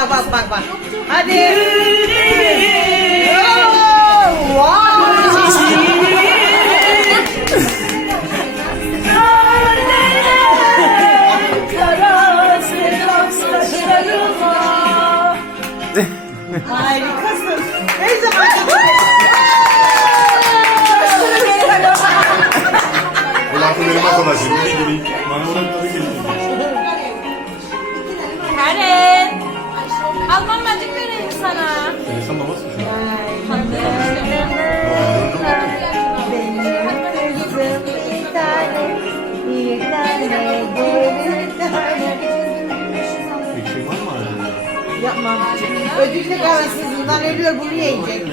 bak bak bak bak. Hadi. Sevdam saçlarıma Harikasın. Ne zaman Bu lafı benim arkadaşım. Biri geleyim. Hala? Yapma. Ödülle kahvesiz bundan ölüyor bunu yiyecek.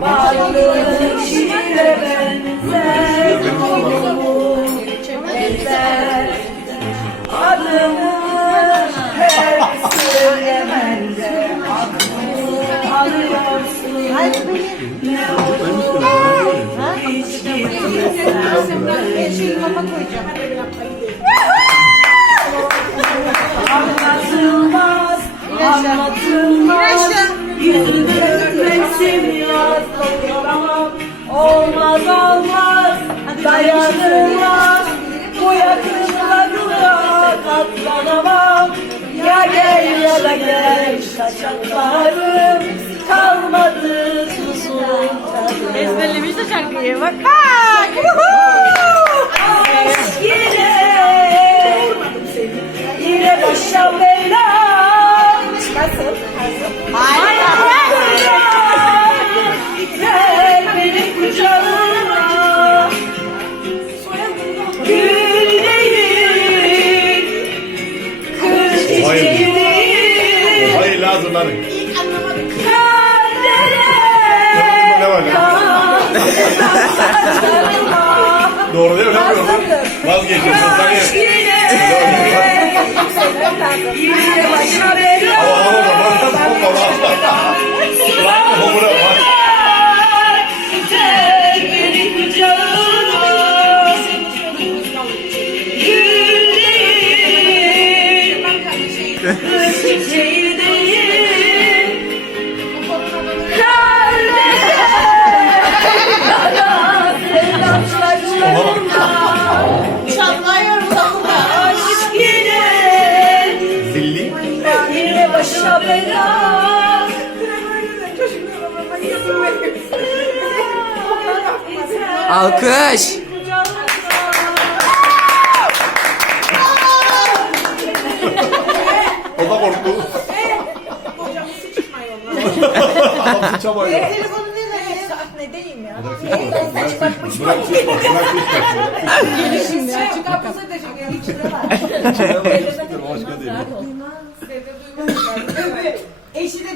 Varlığın şiire benzer Benzer Adımı hep söylemende Adımı alıyorsun Hadi beni. Ha? Ben şu mama koyacağım. Dayanılmaz Bu yakınlarına katlanamam. Ya gel ya da gel Kaçaklarım kalmadı tadı Ezberlemiş de şarkıyı bak. Aşk Lazım lan. Kadere Ne var ya? Doğru değil mi? Vazgeçiyorsun. Aşk Saniye. saçlarına Çatlayıyorum da. Aşk yine Zilli. Yine başa bela Alkış. O da korktu. Adam sıçamıyor. Telefonu ne dedi? Ne diyeyim ya? Bırak bırak bırak bırak. Çıkartması teşekkür ederim. Başka değil.